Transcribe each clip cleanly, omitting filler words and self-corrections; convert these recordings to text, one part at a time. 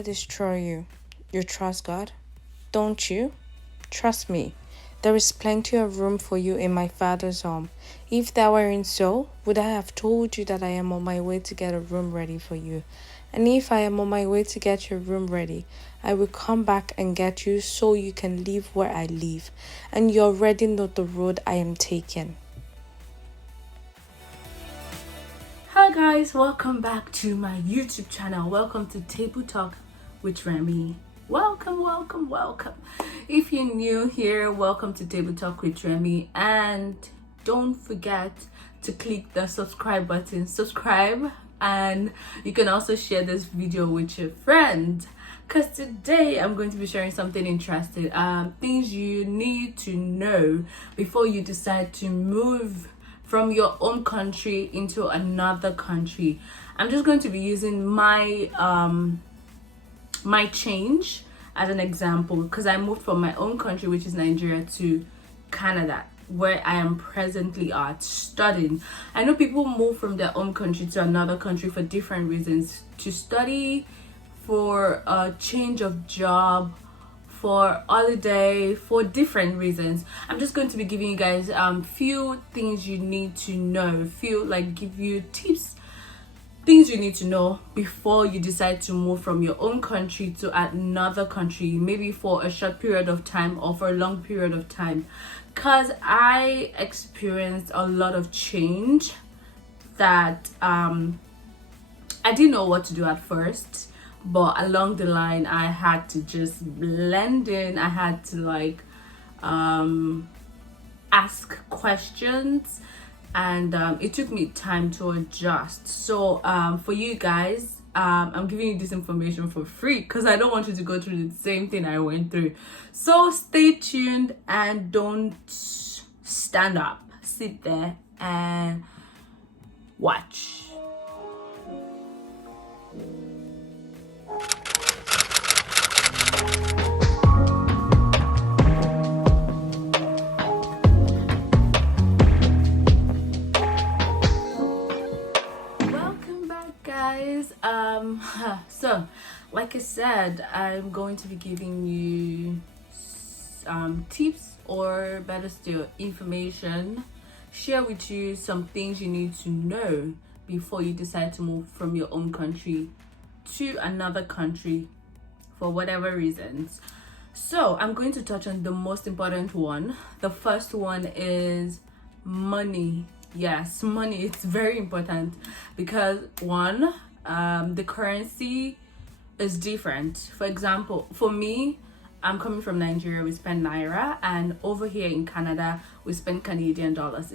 to destroy you. You trust God? Don't you? Trust me. There is plenty of room for you in my Father's home. If that weren't so, would I have told you that I am on my way to get a room ready for you? And if I am on my way to get your room ready, I will come back and get you so you can live where I live, and you already know the road I am taking. Hi guys, welcome back to my YouTube channel. Welcome to Table Talk with Remy. Welcome. If you're new here, welcome to Table Talk with Remy, and don't forget to click the subscribe button. Subscribe, and you can also share this video with your friends, because today I'm going to be sharing something interesting, things you need to know before you decide to move from your own country into another country. I'm just going to be using my my change as an example, because I moved from my own country, which is Nigeria, to Canada, where I am presently at studying. I know people move from their own country to another country for different reasons: to study, for a change of job, for holiday, for different reasons. I'm just going to be giving you guys few things you need to know, give you tips, things you need to know before you decide to move from your own country to another country, maybe for a short period of time or for a long period of time. Because I experienced a lot of change that I didn't know what to do at first, but along the line I had to just blend in. I had to ask questions, and it took me time to adjust. So for you guys, I'm giving you this information for free because I don't want you to go through the same thing I went through. So stay tuned and don't stand up, sit there and watch. Guys, so like I said, I'm going to be giving you tips, or better still, information, share with you some things you need to know before you decide to move from your own country to another country for whatever reasons. So I'm going to touch on the most important one. The first one is money. Yes, money. It's very important because one, the currency is different. For example, for me, I'm coming from Nigeria, we spend naira, and over here in Canada we spend Canadian dollars.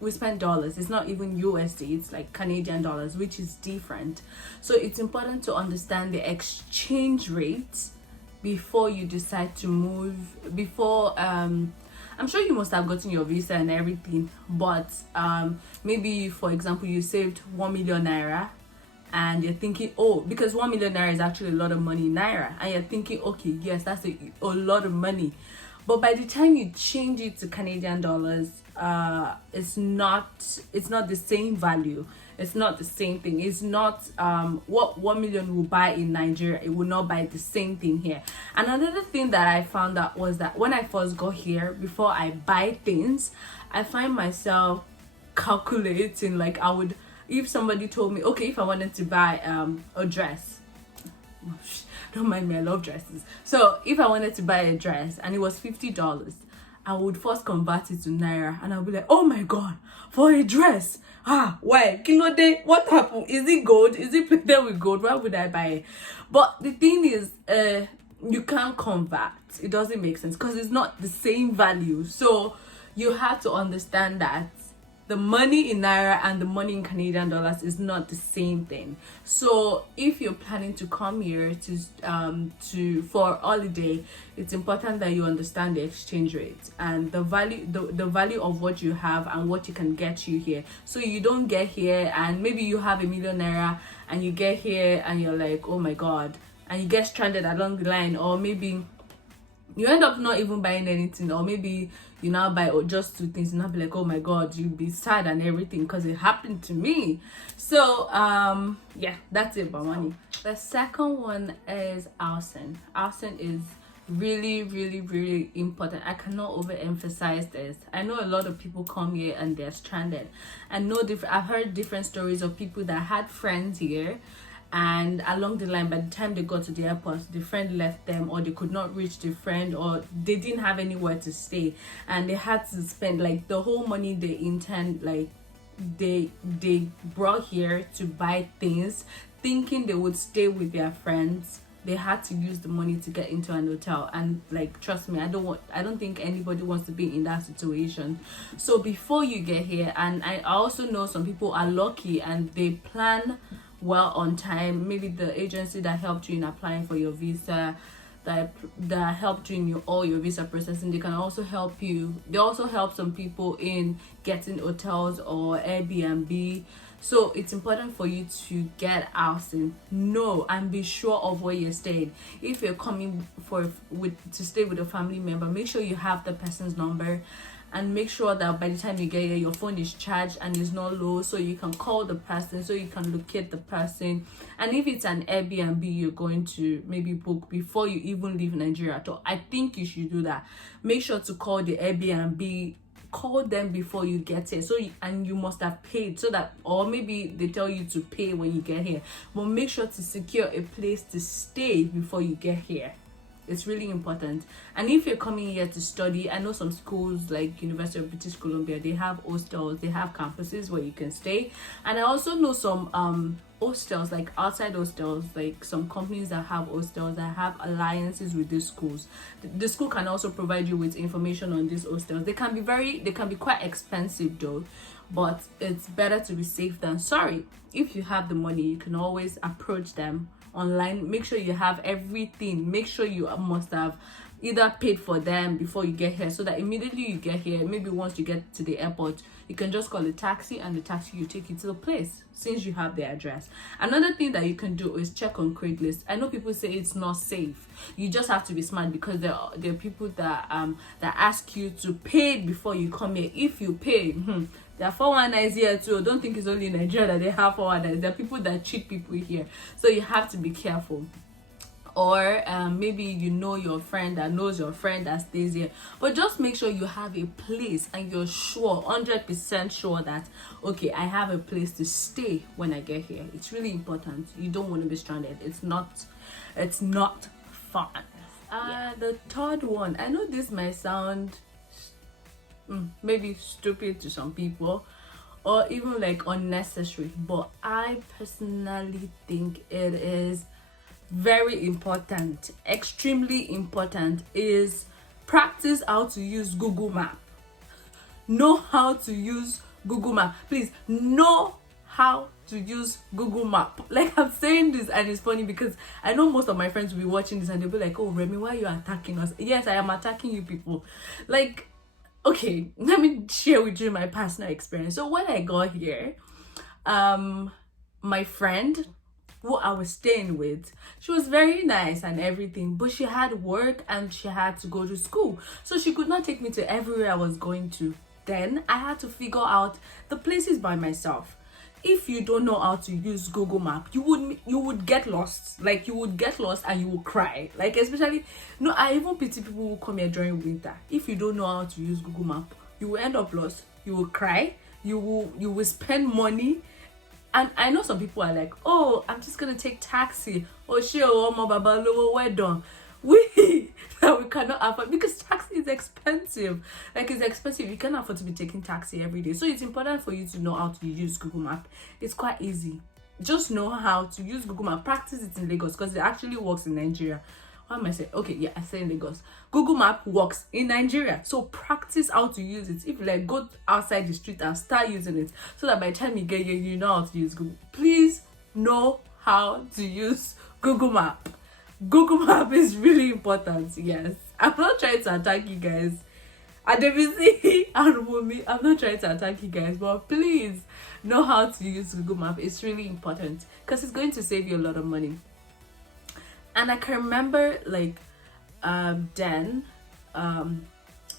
We spend dollars, it's not even USD, it's like Canadian dollars, which is different. So it's important to understand the exchange rate before you decide to move. Before I'm sure you must have gotten your visa and everything, but maybe, for example, you saved 1 million naira and you're thinking, oh, because 1 million naira is actually a lot of money in naira, and you're thinking, okay, yes, that's a lot of money. But by the time you change it to Canadian dollars, it's not the same value. It's not the same thing. It's not what 1 million will buy in Nigeria, it will not buy the same thing here. And another thing that I found out was that when I first got here, before I buy things, I find myself calculating. Like, I would, if somebody told me, okay, if I wanted to buy a dress, don't mind me, I love dresses. So if I wanted to buy a dress and it was $50, I would first convert it to naira, and I'll be like, oh my god, for a dress, why, kilo day, what happened? Is it gold? Is it plated with gold? Why would I buy it? But the thing is, you can't convert. It doesn't make sense because it's not the same value. So you have to understand that the money in naira and the money in Canadian dollars is not the same thing. So if you're planning to come here to for holiday, it's important that you understand the exchange rate and the value of what you have and what you can get you here. So you don't get here and maybe you have 1 million naira and you get here and you're like, oh my god, and you get stranded along the line, or maybe you end up not even buying anything, or maybe you now buy or just two things, and not be like, oh my god, you'll be sad and everything, because it happened to me. So yeah, that's it about money. The second one is housing. Housing is really, really, really important. I cannot overemphasize this. I know a lot of people come here and they're stranded. I know I've heard different stories of people that had friends here, and along the line, by the time they got to the airport, the friend left them, or they could not reach the friend, or they didn't have anywhere to stay, and they had to spend like the whole money they intend, like they brought here to buy things, thinking they would stay with their friends. They had to use the money to get into an hotel, and like, trust me, I don't think anybody wants to be in that situation. So before you get here, and I also know some people are lucky and they plan well on time. Maybe the agency that helped you in applying for your visa, that helped you in all your visa processing, they can also help you. They also help some people in getting hotels or Airbnb. So it's important for you to get housing, know and be sure of where you're staying. If you're coming to stay with a family member, make sure you have the person's number, and make sure that by the time you get here, your phone is charged and is not low, so you can call the person, so you can locate the person. And if it's an Airbnb you're going to maybe book before you even leave Nigeria at all, I think you should do that. Make sure to call the Airbnb, call them before you get here, and you must have paid, so that, or maybe they tell you to pay when you get here, but make sure to secure a place to stay before you get here. It's really important. And if you're coming here to study, I know some schools like University of British Columbia, they have hostels, they have campuses where you can stay. And I also know some hostels, like outside hostels, like some companies that have hostels that have alliances with these schools. The school can also provide you with information on these hostels. They can be quite expensive though, but it's better to be safe than sorry. If you have the money, you can always approach them online. Make sure you have everything. Make sure you must have either paid for them before you get here, so that immediately you get here, maybe once you get to the airport, you can just call a taxi, and the taxi will take you to the place, since you have the address. Another thing that you can do is check on Craigslist. I know people say it's not safe. You just have to be smart, because there are people that ask you to pay before you come here. If you pay, there are 419s here too. Don't think it's only in Nigeria that they have 419s. There are people that cheat people here, so you have to be careful. Or maybe you know your friend that knows your friend that stays here, but just make sure you have a place and you're sure, 100% sure that, okay, I have a place to stay when I get here. It's really important. You don't want to be stranded. It's not fun. The third one, I know this might sound maybe stupid to some people, or even like unnecessary, but I personally think it is very important, extremely important, is practice how to use Google Map. Know how to use Google Map. Please know how to use Google Map. Like, I'm saying this and it's funny because I know most of my friends will be watching this and they'll be like, oh Remy, why are you attacking us? Yes, I am attacking you people. Like, okay, let me share with you my personal experience. So when I got here, my friend who I was staying with, she was very nice and everything, but she had work and she had to go to school, so she could not take me to everywhere I was going to. Then I had to figure out the places by myself. If you don't know how to use Google Map, you would get lost. Like, you would get lost and you will cry. Like, especially, no, I even pity people who come here during winter. If you don't know how to use Google Map, you will end up lost. You will cry. You will spend money. And I know some people are like, oh, I'm just gonna take taxi. Oh, sure, my baba lower, we're done. We cannot afford, because taxi is expensive. Like, it's expensive. You can't afford to be taking taxi every day. So it's important for you to know how to use Google Map. It's quite easy. Just know how to use Google Map. Practice it in Lagos, because it actually works in Nigeria. What am I saying? Okay, yeah, I say in Lagos. Google Map works in Nigeria. So practice how to use it. If you like, go outside the street and start using it, so that by the time you get here, you know how to use Google. Please know how to use Google Map. Google Map is really important. Yes, I'm not trying to attack you guys. Adebisi and Wumi, I'm not trying to attack you guys, but please know how to use Google Map. It's really important, because it's going to save you a lot of money. And I can remember, like, then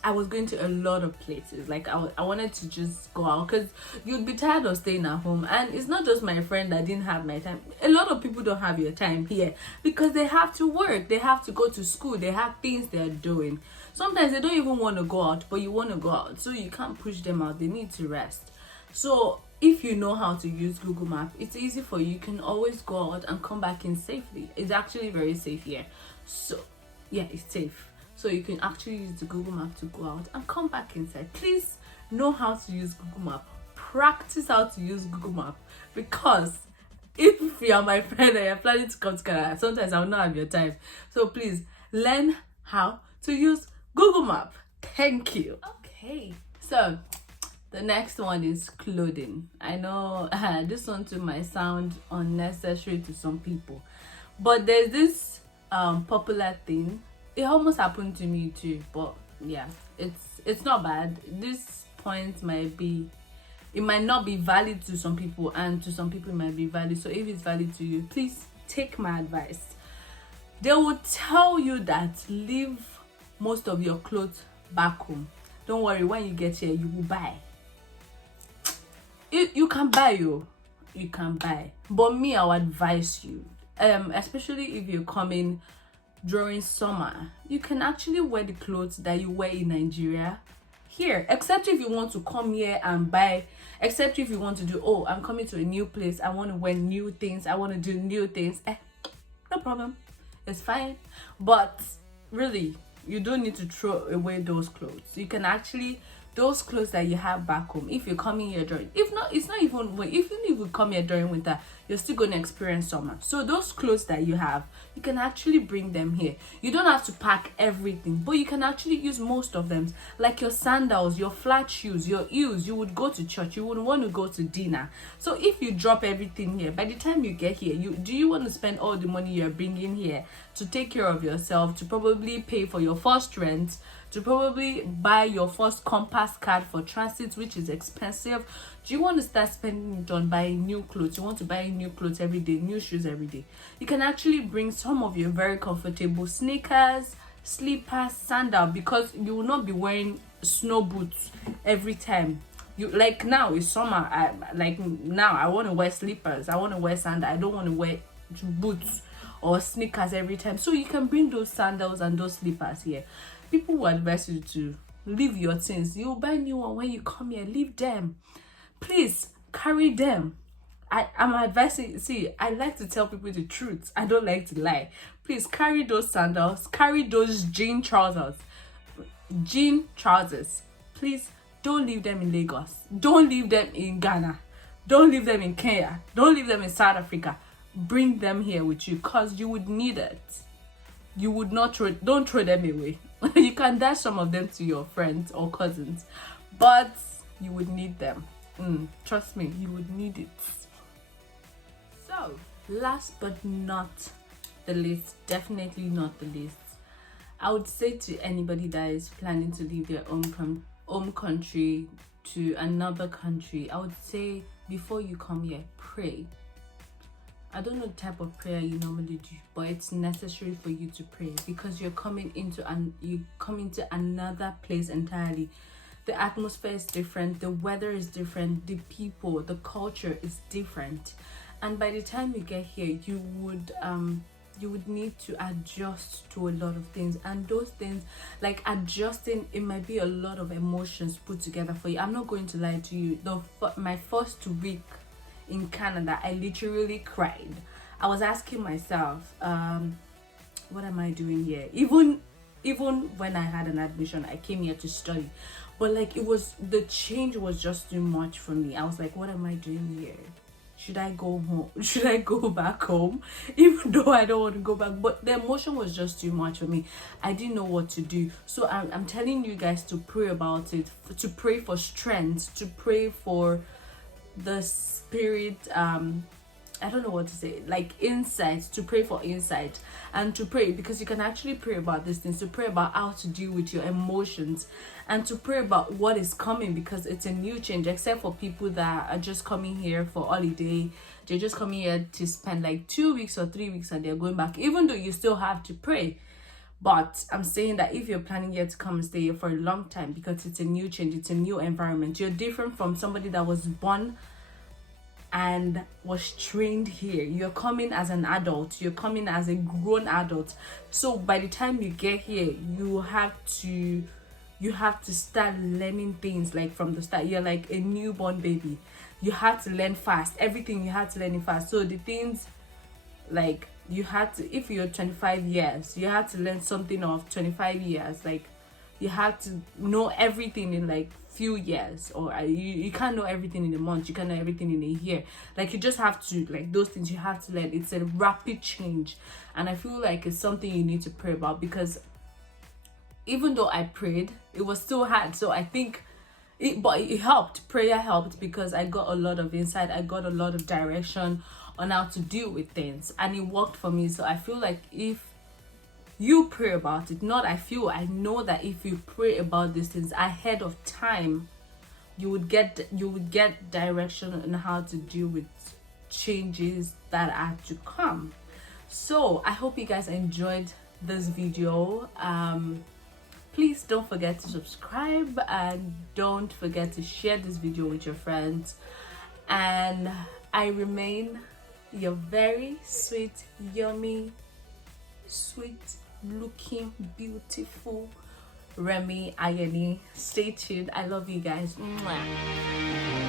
I was going to a lot of places. Like I wanted to just go out because you'd be tired of staying at home. And it's not just my friend that didn't have my time. A lot of people don't have your time here because they have to work, they have to go to school, they have things they're doing. Sometimes they don't even want to go out, but you want to go out, so you can't push them out. They need to rest. So if you know how to use Google Map, it's easy for you. You can always go out and come back in safely. It's actually very safe here. So yeah, it's safe. So you can actually use the Google Map to go out and come back inside. Please know how to use Google Map. Practice how to use Google Map, because if you are my friend and you're planning to come to Canada, sometimes I will not have your time. So please learn how to use Google Map. Thank you. Okay, so the next one is clothing. I know this one too might sound unnecessary to some people, but there's this popular thing. It almost happened to me too, but yeah, it's not bad. This point might not be valid to some people, and to some people it might be valid. So if it's valid to you, please take my advice. They will tell you that leave most of your clothes back home. Don't worry, when you get here you will buy. You can buy, you can buy, but me, I would advise you, especially if you're coming during summer, you can actually wear the clothes that you wear in Nigeria here, except if you want to come here and buy, except if you want to do, oh, I'm coming to a new place, I want to wear new things, I want to do new things, no problem, it's fine. But really, you don't need to throw away those clothes. You can actually, those clothes that you have back home, if you're coming here during, if not, it's not even, even if you come here during winter, you're still going to experience summer. So those clothes that you have, you can actually bring them here. You don't have to pack everything, but you can actually use most of them, like your sandals, your flat shoes, your heels. You would go to church, you would want to go to dinner. So if you drop everything here, by the time you get here, do you want to spend all the money you're bringing here to take care of yourself, to probably pay for your first rent, to probably buy your first compass card for transit, which is expensive? Do you want to start spending it on buying new clothes? You want to buy new clothes every day, new shoes every day? You can actually bring some of your very comfortable sneakers, slippers, sandal, because you will not be wearing snow boots every time. You, like, now it's summer, now I want to wear slippers, I want to wear sandal, I don't want to wear boots or sneakers every time. So you can bring those sandals and those slippers here. People will advise you to leave your things. You'll buy new one when you come here, leave them. Please carry them. I'm advising. See, I like to tell people the truth, I don't like to lie. Please carry those sandals, carry those jean trousers. Please don't leave them in Lagos, don't leave them in Ghana, don't leave them in Kenya, don't leave them in South Africa. Bring them here with you, because you would need it. You would not don't throw them away. You can dash some of them to your friends or cousins, but you would need them. Trust me, you would need it. So last but not the least, definitely not the least, I would say to anybody that is planning to leave their home country to another country, I would say, before you come here, pray. I don't know the type of prayer you normally do, but it's necessary for you to pray, because you're coming into another place entirely. The atmosphere is different, the weather is different, the people, the culture is different, and by the time you get here, you would need to adjust to a lot of things, and those things, like adjusting, it might be a lot of emotions put together for you. I'm not going to lie to you. My first week in Canada, I literally cried. I was asking myself, what am I doing here? Even when I had an admission, I came here to study, but like, the change was just too much for me. I was like, what am I doing here? Should I go home? Should I go back home? Even though I don't want to go back, but the emotion was just too much for me. I didn't know what to do. So I'm telling you guys to pray about it, to pray for strength, to pray for the spirit, I don't know what to say, like insight, to pray for insight, and to pray, because you can actually pray about these things, to pray about how to deal with your emotions, and to pray about what is coming, because it's a new change. Except for people that are just coming here for holiday, they're just coming here to spend like 2 weeks or 3 weeks and they're going back, even though you still have to pray. But I'm saying that if you're planning here to come and stay here for a long time, because it's a new change, it's a new environment, you're different from somebody that was born and was trained here. You're coming as an adult, you're coming as a grown adult. So by the time you get here, you have to start learning things like from the start. You're like a newborn baby. You have to learn fast. Everything you have to learn it fast. So the things like you had to, if you're 25 years, you have to learn something of 25 years. Like you have to know everything in like few years, or you can't know everything in a month, you can't know everything in a year. Like you just have to, like those things you have to learn. It's a rapid change, and I feel like it's something you need to pray about, because even though I prayed, it was still hard. So I think it helped. Prayer helped, because I got a lot of insight, I got a lot of direction on how to deal with things, and it worked for me. So I feel like if you pray about it, I know that if you pray about these things ahead of time, you would get direction on how to deal with changes that are to come. So I hope you guys enjoyed this video. Please don't forget to subscribe, and don't forget to share this video with your friends. And I remain your very sweet, yummy, sweet looking, beautiful Remy Ayeni. Stay tuned. I love you guys. Mwah.